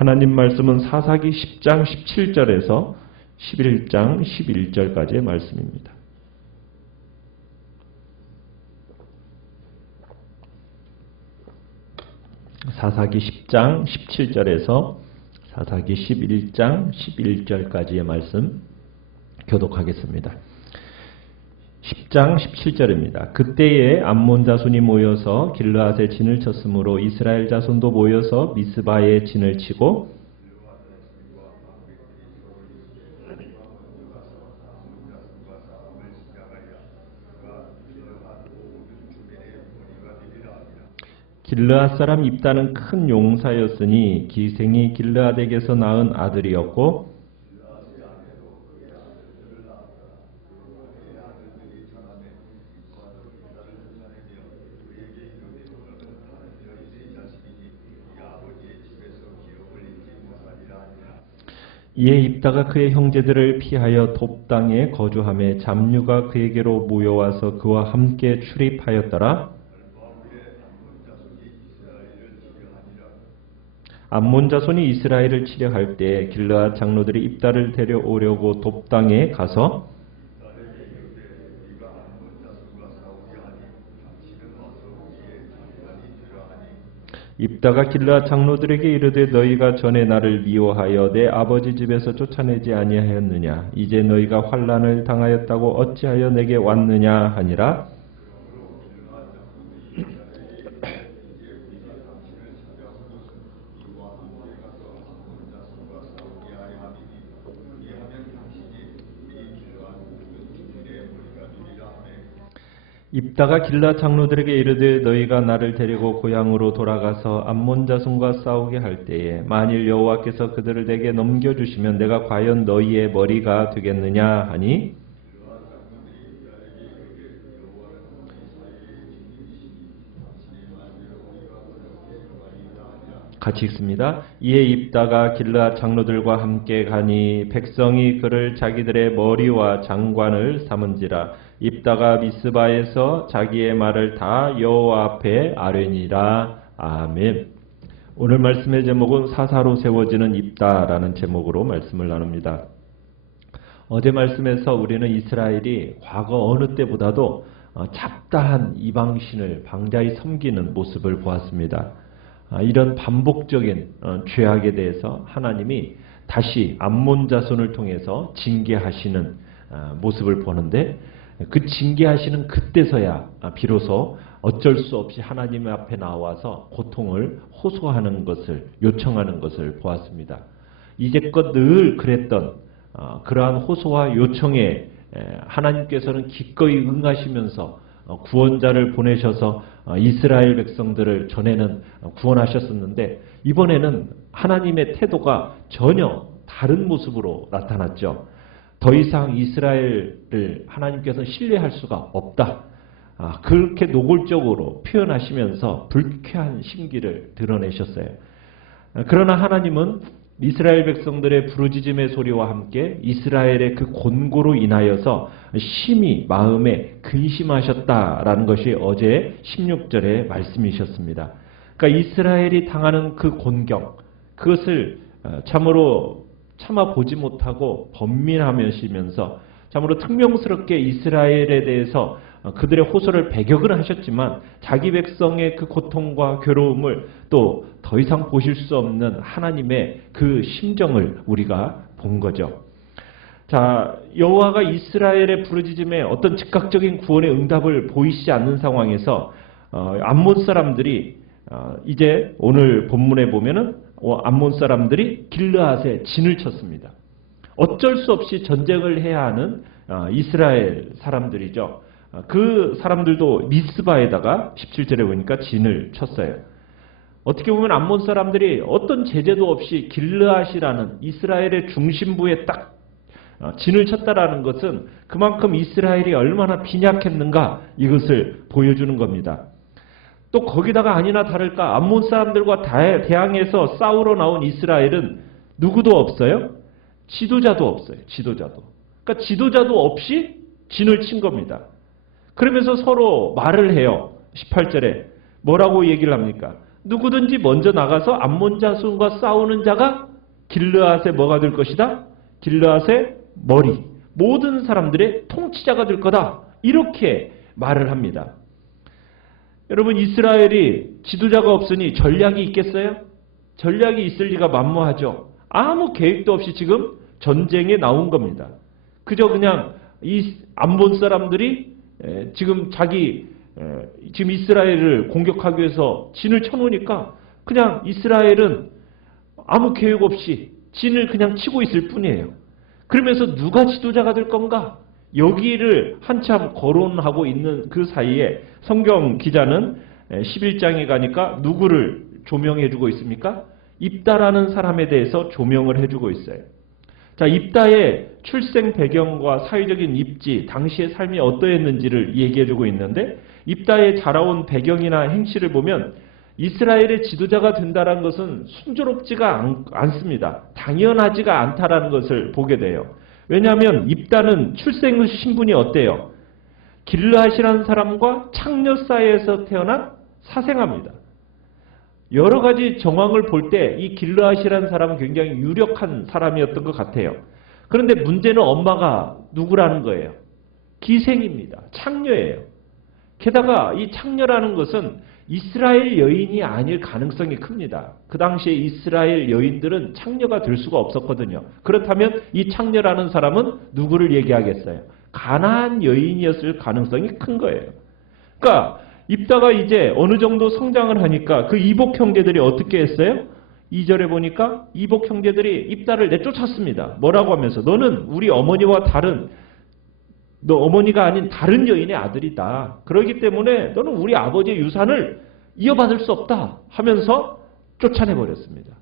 하나님 말씀은 사사기 10장 17절에서 11장 11절까지의 말씀입니다. 사사기 10장 17절에서 사사기 11장 11절까지의 말씀 교독하겠습니다. 10장 17절입니다. 그때에 암몬 자손이 모여서 길르앗에 진을 쳤으므로 이스라엘 자손도 모여서 미스바에 진을 치고 길르앗 사람 입다는 큰 용사였으니 기생이 길르앗에게서 낳은 아들이었고 이에 입다가 그의 형제들을 피하여 돕당에 거주하며 잡류가 그에게로 모여와서 그와 함께 출입하였더라. 암몬 자손이 이스라엘을 치려할 때 길르앗 장로들이 입다를 데려오려고 돕당에 가서 입다가 길르앗 장로들에게 이르되 너희가 전에 나를 미워하여 내 아버지 집에서 쫓아내지 아니하였느냐 이제 너희가 환난을 당하였다고 어찌하여 내게 왔느냐 하니라. 입다가 길르앗 장로들에게 이르되 너희가 나를 데리고 고향으로 돌아가서 암몬 자손과 싸우게 할 때에 만일 여호와께서 그들을 내게 넘겨주시면 내가 과연 너희의 머리가 되겠느냐 하니 같이 읽습니다. 이에 입다가 길르앗 장로들과 함께 가니 백성이 그를 자기들의 머리와 장관을 삼은지라. 입다가 미스바에서 자기의 말을 다 여호와 앞에 아뢰니라. 아멘. 오늘 말씀의 제목은 사사로 세워지는 입다라는 제목으로 말씀을 나눕니다. 어제 말씀에서 우리는 이스라엘이 과거 어느 때보다도 잡다한 이방신을 방자히 섬기는 모습을 보았습니다. 이런 반복적인 죄악에 대해서 하나님이 다시 암몬 자손을 통해서 징계하시는 모습을 보는데 그 징계하시는 그때서야 비로소 어쩔 수 없이 하나님 앞에 나와서 고통을 호소하는 것을 요청하는 것을 보았습니다. 이제껏 늘 그랬던 그러한 호소와 요청에 하나님께서는 기꺼이 응하시면서 구원자를 보내셔서 이스라엘 백성들을 전에는 구원하셨었는데 이번에는 하나님의 태도가 전혀 다른 모습으로 나타났죠. 더 이상 이스라엘을 하나님께서 신뢰할 수가 없다. 그렇게 노골적으로 표현하시면서 불쾌한 심기를 드러내셨어요. 그러나 하나님은 이스라엘 백성들의 부르짖음의 소리와 함께 이스라엘의 그 곤고로 인하여서 심히 마음에 근심하셨다라는 것이 어제 16절의 말씀이셨습니다. 그러니까 이스라엘이 당하는 그 곤경, 그것을 참으로 참아보지 못하고 번민하시면서 참으로 특명스럽게 이스라엘에 대해서 그들의 호소를 배격을 하셨지만 자기 백성의 그 고통과 괴로움을 또 더 이상 보실 수 없는 하나님의 그 심정을 우리가 본 거죠. 자, 여호와가 이스라엘의 부르짖음에 어떤 즉각적인 구원의 응답을 보이시지 않는 상황에서 암몬 사람들이 이제 오늘 본문에 보면은 암몬 사람들이 길르앗에 진을 쳤습니다. 어쩔 수 없이 전쟁을 해야 하는 이스라엘 사람들이죠. 그 사람들도 미스바에다가 17절에 보니까 진을 쳤어요. 어떻게 보면 암몬 사람들이 어떤 제재도 없이 길르앗이라는 이스라엘의 중심부에 딱 진을 쳤다라는 것은 그만큼 이스라엘이 얼마나 빈약했는가 이것을 보여주는 겁니다. 또 거기다가 아니나 다를까 암몬 사람들과 대항해서 싸우러 나온 이스라엘은 누구도 없어요. 지도자도 없어요. 지도자도. 그러니까 지도자도 없이 진을 친 겁니다. 그러면서 서로 말을 해요. 18절에 뭐라고 얘기를 합니까? 누구든지 먼저 나가서 암몬 자손과 싸우는 자가 길르앗의 뭐가 될 것이다? 길르앗의 머리, 모든 사람들의 통치자가 될 거다. 이렇게 말을 합니다. 여러분, 이스라엘이 지도자가 없으니 전략이 있겠어요? 전략이 있을 리가 만무하죠. 아무 계획도 없이 지금 전쟁에 나온 겁니다. 그저 그냥 이 암몬 사람들이 지금 지금 이스라엘을 공격하기 위해서 진을 쳐놓으니까 그냥 이스라엘은 아무 계획 없이 진을 그냥 치고 있을 뿐이에요. 그러면서 누가 지도자가 될 건가? 여기를 한참 거론하고 있는 그 사이에 성경 기자는 11장에 가니까 누구를 조명해주고 있습니까? 입다라는 사람에 대해서 조명을 해주고 있어요. 자, 입다의 출생 배경과 사회적인 입지, 당시의 삶이 어떠했는지를 얘기해주고 있는데, 입다의 자라온 배경이나 행실을 보면 이스라엘의 지도자가 된다는 것은 순조롭지가 않습니다. 당연하지가 않다라는 것을 보게 돼요. 왜냐하면 입다는 출생 신분이 어때요? 길르앗이라는 사람과 창녀 사이에서 태어난 사생아입니다. 여러 가지 정황을 볼 때 이 길르앗이라는 사람은 굉장히 유력한 사람이었던 것 같아요. 그런데 문제는 엄마가 누구라는 거예요? 기생입니다. 창녀예요. 게다가 이 창녀라는 것은 이스라엘 여인이 아닐 가능성이 큽니다. 그 당시에 이스라엘 여인들은 창녀가 될 수가 없었거든요. 그렇다면 이 창녀라는 사람은 누구를 얘기하겠어요? 가나안 여인이었을 가능성이 큰 거예요. 그러니까 입다가 이제 어느 정도 성장을 하니까 그 이복 형제들이 어떻게 했어요? 2절에 보니까 이복 형제들이 입다를 내쫓았습니다. 뭐라고 하면서 너는 우리 어머니와 너 어머니가 아닌 다른 여인의 아들이다. 그렇기 때문에 너는 우리 아버지의 유산을 이어받을 수 없다 하면서 쫓아내버렸습니다.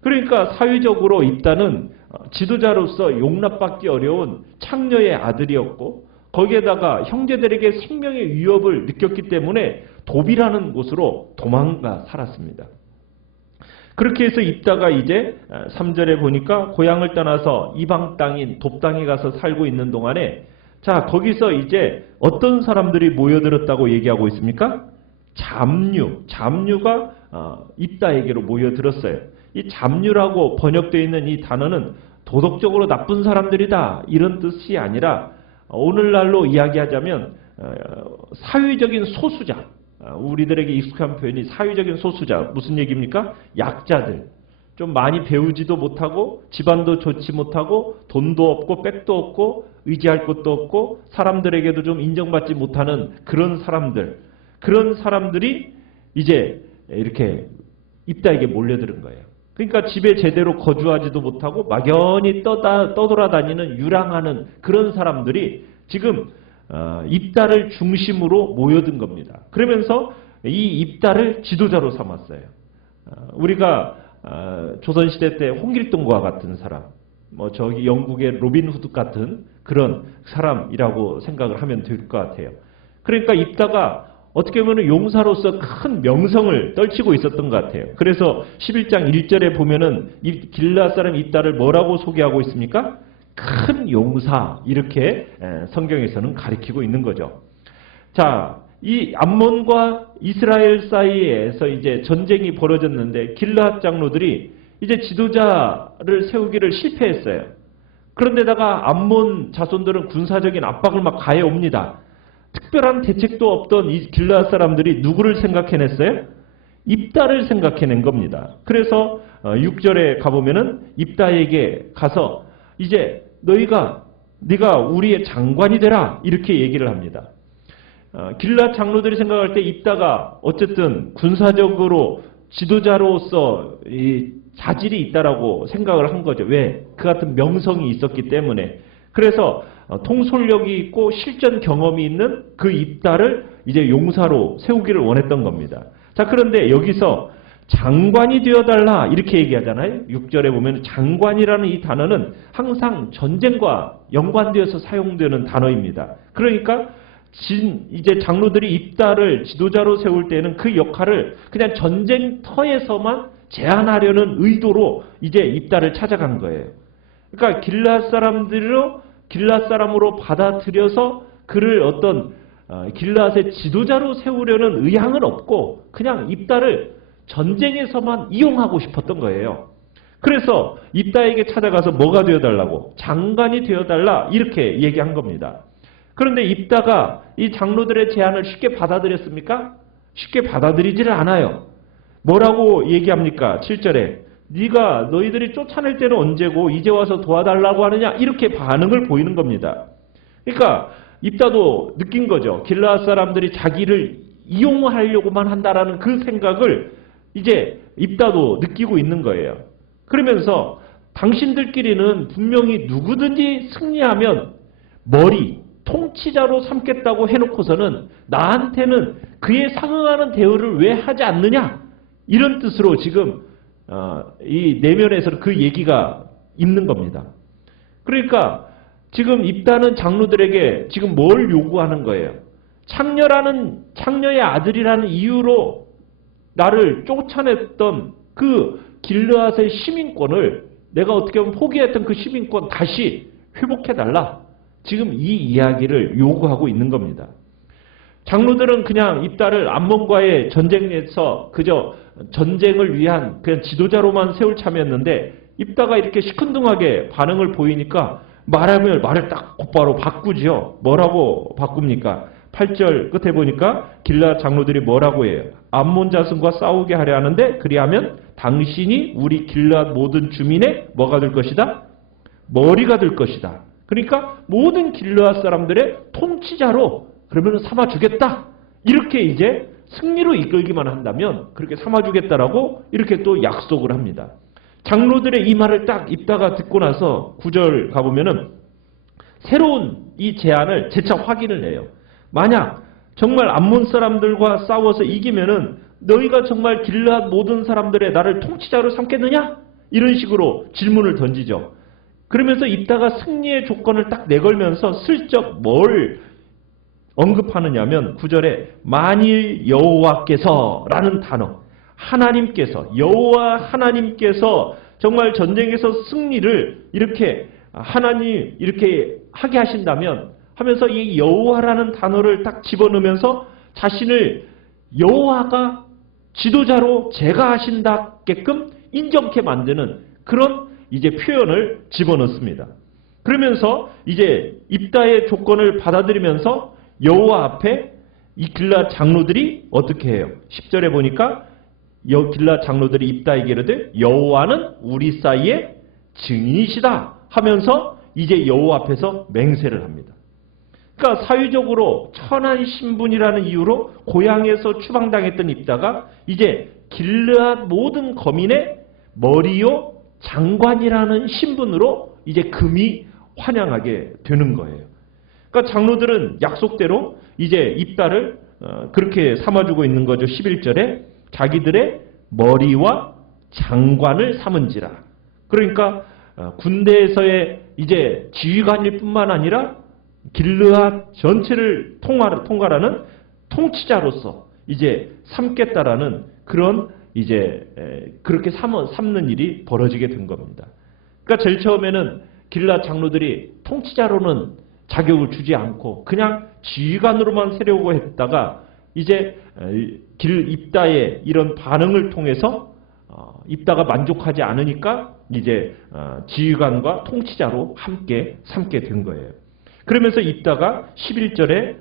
그러니까 사회적으로 입다는 지도자로서 용납받기 어려운 창녀의 아들이었고, 거기에다가 형제들에게 생명의 위협을 느꼈기 때문에 도비라는 곳으로 도망가 살았습니다. 그렇게 해서 입다가 이제 3절에 보니까 고향을 떠나서 이방 땅인 돕당에 가서 살고 있는 동안에, 자, 거기서 이제 어떤 사람들이 모여들었다고 얘기하고 있습니까? 잡류가 입다에게로 모여들었어요. 이 잡류라고 번역되어 있는 이 단어는 도덕적으로 나쁜 사람들이다 이런 뜻이 아니라, 오늘날로 이야기하자면 사회적인 소수자, 우리들에게 익숙한 표현이 사회적인 소수자, 무슨 얘기입니까? 약자들, 좀 많이 배우지도 못하고 집안도 좋지 못하고 돈도 없고 백도 없고 의지할 것도 없고 사람들에게도 좀 인정받지 못하는 그런 사람들이 이제 이렇게 입다에게 몰려드는 거예요. 그러니까 집에 제대로 거주하지도 못하고 막연히 떠돌아다니는 유랑하는 그런 사람들이 지금 입다를 중심으로 모여든 겁니다. 그러면서 이 입다를 지도자로 삼았어요. 우리가 조선시대 때 홍길동과 같은 사람, 저기 영국의 로빈 후드 같은 그런 사람이라고 생각을 하면 될 것 같아요. 그러니까 입다가 어떻게 보면 용사로서 큰 명성을 떨치고 있었던 것 같아요. 그래서 11장 1절에 보면은 이 길르앗 사람 입다를 뭐라고 소개하고 있습니까? 큰 용사, 이렇게 성경에서는 가리키고 있는 거죠. 자, 이 암몬과 이스라엘 사이에서 이제 전쟁이 벌어졌는데 길르앗 장로들이 이제 지도자를 세우기를 실패했어요. 그런데다가 암몬 자손들은 군사적인 압박을 막 가해옵니다. 특별한 대책도 없던 이 길르앗 사람들이 누구를 생각해냈어요? 입다를 생각해낸 겁니다. 그래서 6절에 가보면은 입다에게 가서 이제 네가 우리의 장관이 되라 이렇게 얘기를 합니다. 길르앗 장로들이 생각할 때 입다가 어쨌든 군사적으로 지도자로서 이 자질이 있다라고 생각을 한 거죠. 왜? 그 같은 명성이 있었기 때문에. 그래서 통솔력이 있고 실전 경험이 있는 그 입다를 이제 용사로 세우기를 원했던 겁니다. 자, 그런데 여기서 장관이 되어달라 이렇게 얘기하잖아요. 6절에 보면 장관이라는 이 단어는 항상 전쟁과 연관되어서 사용되는 단어입니다. 그러니까 이제 장로들이 입다를 지도자로 세울 때는 그 역할을 그냥 전쟁터에서만 제한하려는 의도로 이제 입다를 찾아간 거예요. 그러니까 길르앗 사람으로 받아들여서 그를 어떤 길르앗의 지도자로 세우려는 의향은 없고 그냥 입다를 전쟁에서만 이용하고 싶었던 거예요. 그래서 입다에게 찾아가서 뭐가 되어달라고? 장관이 되어달라 이렇게 얘기한 겁니다. 그런데 입다가 이 장로들의 제안을 쉽게 받아들였습니까? 쉽게 받아들이지를 않아요. 뭐라고 얘기합니까? 7절에 네가 너희들이 쫓아낼 때는 언제고 이제 와서 도와달라고 하느냐 이렇게 반응을 보이는 겁니다. 그러니까 입다도 느낀 거죠. 길르앗 사람들이 자기를 이용하려고만 한다라는 그 생각을 이제 입다도 느끼고 있는 거예요. 그러면서 당신들끼리는 분명히 누구든지 승리하면 머리, 통치자로 삼겠다고 해놓고서는 나한테는 그에 상응하는 대우를 왜 하지 않느냐? 이런 뜻으로 지금 이 내면에서 그 얘기가 있는 겁니다. 그러니까 지금 입다는 장로들에게 지금 뭘 요구하는 거예요? 창녀의 아들이라는 이유로 나를 쫓아냈던 그 길르앗의 시민권을 내가 어떻게 보면 포기했던 그 시민권 다시 회복해달라. 지금 이 이야기를 요구하고 있는 겁니다. 장로들은 그냥 입다를 암몬과의 전쟁에서 그저 전쟁을 위한 그냥 지도자로만 세울 참이었는데 입다가 이렇게 시큰둥하게 반응을 보이니까 말하면 말을 딱 곧바로 바꾸죠. 뭐라고 바꿉니까? 8절 끝에 보니까 길르앗 장로들이 뭐라고 해요? 암몬 자손과 싸우게 하려 하는데 그리하면 당신이 우리 길르앗 모든 주민의 뭐가 될 것이다? 머리가 될 것이다. 그러니까 모든 길르앗 사람들의 통치자로 그러면 삼아주겠다. 이렇게 이제 승리로 이끌기만 한다면 그렇게 삼아주겠다라고 이렇게 또 약속을 합니다. 장로들의 이 말을 딱 입다가 듣고 나서 9절 가보면은 새로운 이 제안을 재차 확인을 해요. 만약 정말 암몬 사람들과 싸워서 이기면은 너희가 정말 길르앗 모든 사람들의 나를 통치자로 삼겠느냐? 이런 식으로 질문을 던지죠. 그러면서 입다가 승리의 조건을 딱 내걸면서 슬쩍 뭘 언급하느냐면 9절에 만일 여호와께서라는 단어, 하나님께서, 여호와 하나님께서 정말 전쟁에서 승리를 이렇게 하나님 이렇게 하게 하신다면 하면서 이 여호와라는 단어를 딱 집어넣으면서 자신을 여호와가 지도자로 제가 하신다게끔 인정케 만드는 그런 이제 표현을 집어넣습니다. 그러면서 이제 입다의 조건을 받아들이면서 여호와 앞에 이 길르앗 장로들이 어떻게 해요? 10절에 보니까 길르앗 장로들이 입다에게 이르되 여호와는 우리 사이의 증인이시다 하면서 이제 여호와 앞에서 맹세를 합니다. 그러니까 사회적으로 천한 신분이라는 이유로 고향에서 추방당했던 입다가 이제 길르앗 모든 거민의 머리요 장관이라는 신분으로 이제 금이 환영하게 되는 거예요. 그러니까 장로들은 약속대로 이제 입다를 그렇게 삼아주고 있는 거죠. 11절에 자기들의 머리와 장관을 삼은지라. 그러니까 군대에서의 이제 지휘관일 뿐만 아니라 길르앗 전체를 통괄하는 통치자로서 이제 삼겠다라는 그런 이제 그렇게 삼는 일이 벌어지게 된 겁니다. 그러니까 제일 처음에는 길르앗 장로들이 통치자로는 자격을 주지 않고 그냥 지휘관으로만 세려고 했다가 이제 입다의 이런 반응을 통해서 입다가 만족하지 않으니까 이제 지휘관과 통치자로 함께 삼게 된 거예요. 그러면서 입다가 11절에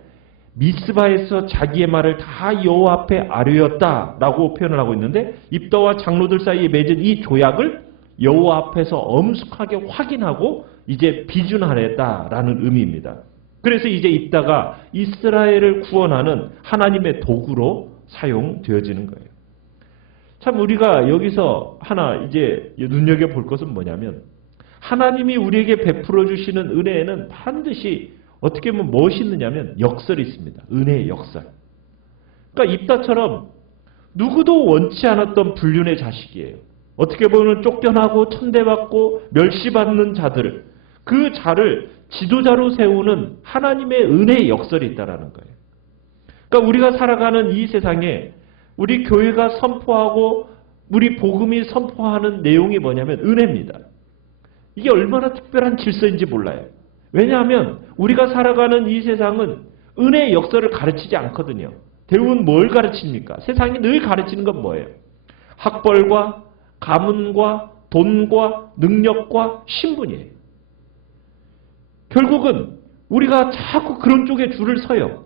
미스바에서 자기의 말을 다 여호와 앞에 아뢰었다라고 표현을 하고 있는데 입다와 장로들 사이에 맺은 이 조약을 여호와 앞에서 엄숙하게 확인하고 이제 비준하랬다라는 의미입니다. 그래서 이제 입다가 이스라엘을 구원하는 하나님의 도구로 사용되어지는 거예요. 참 우리가 여기서 하나 이제 눈여겨볼 것은 뭐냐면 하나님이 우리에게 베풀어 주시는 은혜에는 반드시 어떻게 보면 무엇이 있느냐면 역설이 있습니다. 은혜의 역설. 그러니까 입다처럼 누구도 원치 않았던 불륜의 자식이에요. 어떻게 보면 쫓겨나고 천대받고 멸시받는 자들, 그 자를 지도자로 세우는 하나님의 은혜의 역설이 있다는 거예요. 그러니까 우리가 살아가는 이 세상에 우리 교회가 선포하고 우리 복음이 선포하는 내용이 뭐냐면 은혜입니다. 이게 얼마나 특별한 질서인지 몰라요. 왜냐하면 우리가 살아가는 이 세상은 은혜의 역설을 가르치지 않거든요. 대부분 뭘 가르칩니까? 세상이 늘 가르치는 건 뭐예요? 학벌과 가문과 돈과 능력과 신분이에요. 결국은 우리가 자꾸 그런 쪽에 줄을 서요.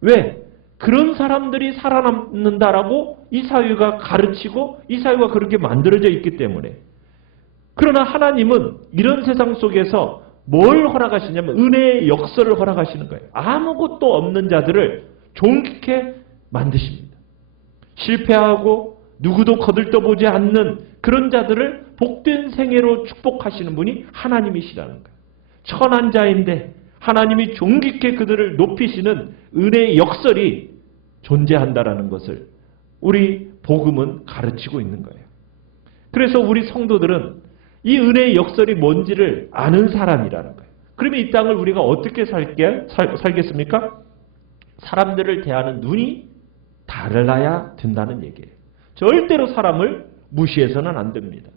왜? 그런 사람들이 살아남는다라고 이 사회가 가르치고 이 사회가 그렇게 만들어져 있기 때문에. 그러나 하나님은 이런 세상 속에서 뭘 허락하시냐면 은혜의 역사를 허락하시는 거예요. 아무것도 없는 자들을 존귀케 만드십니다. 실패하고 누구도 거들떠보지 않는 그런 자들을 복된 생애로 축복하시는 분이 하나님이시라는 거예요. 천한 자인데 하나님이 존귀케 그들을 높이시는 은혜의 역설이 존재한다라는 것을 우리 복음은 가르치고 있는 거예요. 그래서 우리 성도들은 이 은혜의 역설이 뭔지를 아는 사람이라는 거예요. 그러면 이 땅을 우리가 어떻게 살겠습니까? 사람들을 대하는 눈이 달라야 된다는 얘기예요. 절대로 사람을 무시해서는 안 됩니다.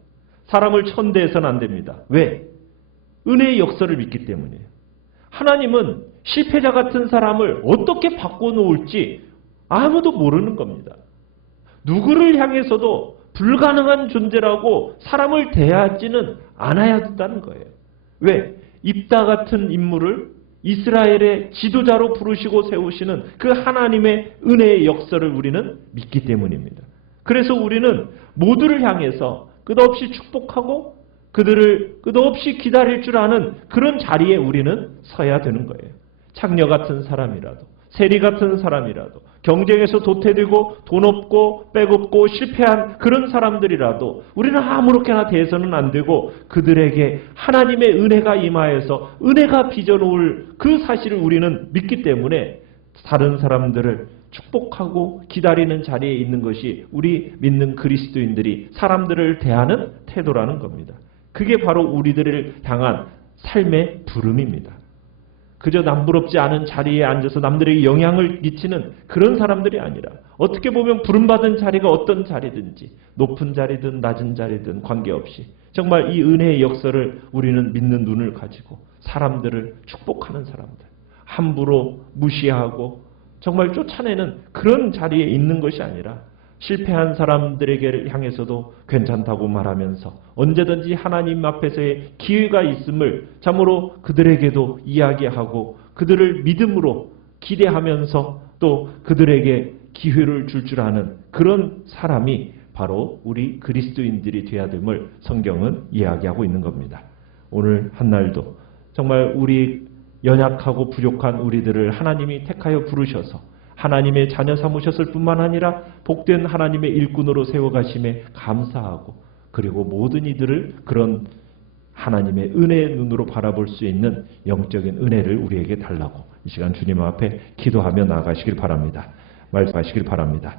사람을 천대해서는 안 됩니다. 왜? 은혜의 역설을 믿기 때문이에요. 하나님은 실패자 같은 사람을 어떻게 바꿔놓을지 아무도 모르는 겁니다. 누구를 향해서도 불가능한 존재라고 사람을 대하지는 않아야 된다는 거예요. 왜? 입다 같은 인물을 이스라엘의 지도자로 부르시고 세우시는 그 하나님의 은혜의 역사를 우리는 믿기 때문입니다. 그래서 우리는 모두를 향해서 끝없이 축복하고 그들을 끝없이 기다릴 줄 아는 그런 자리에 우리는 서야 되는 거예요. 창녀 같은 사람이라도, 세리 같은 사람이라도, 경쟁에서 도태되고 돈 없고 빼겁고 실패한 그런 사람들이라도 우리는 아무렇게나 대해서는 안 되고 그들에게 하나님의 은혜가 임하여서 은혜가 빚어놓을 그 사실을 우리는 믿기 때문에 다른 사람들을 축복하고 기다리는 자리에 있는 것이 우리 믿는 그리스도인들이 사람들을 대하는 태도라는 겁니다. 그게 바로 우리들을 향한 삶의 부름입니다. 그저 남부럽지 않은 자리에 앉아서 남들에게 영향을 끼치는 그런 사람들이 아니라 어떻게 보면 부름받은 자리가 어떤 자리든지 높은 자리든 낮은 자리든 관계없이 정말 이 은혜의 역사를 우리는 믿는 눈을 가지고 사람들을 축복하는 사람들, 함부로 무시하고 정말 쫓아내는 그런 자리에 있는 것이 아니라 실패한 사람들에게 향해서도 괜찮다고 말하면서 언제든지 하나님 앞에서의 기회가 있음을 참으로 그들에게도 이야기하고 그들을 믿음으로 기대하면서 또 그들에게 기회를 줄 아는 그런 사람이 바로 우리 그리스도인들이 되어야 됨을 성경은 이야기하고 있는 겁니다. 오늘 한날도 정말 우리 연약하고 부족한 우리들을 하나님이 택하여 부르셔서 하나님의 자녀 삼으셨을 뿐만 아니라 복된 하나님의 일꾼으로 세워가심에 감사하고 그리고 모든 이들을 그런 하나님의 은혜의 눈으로 바라볼 수 있는 영적인 은혜를 우리에게 달라고 이 시간 주님 앞에 기도하며 나아가시길 바랍니다. 말씀하시길 바랍니다.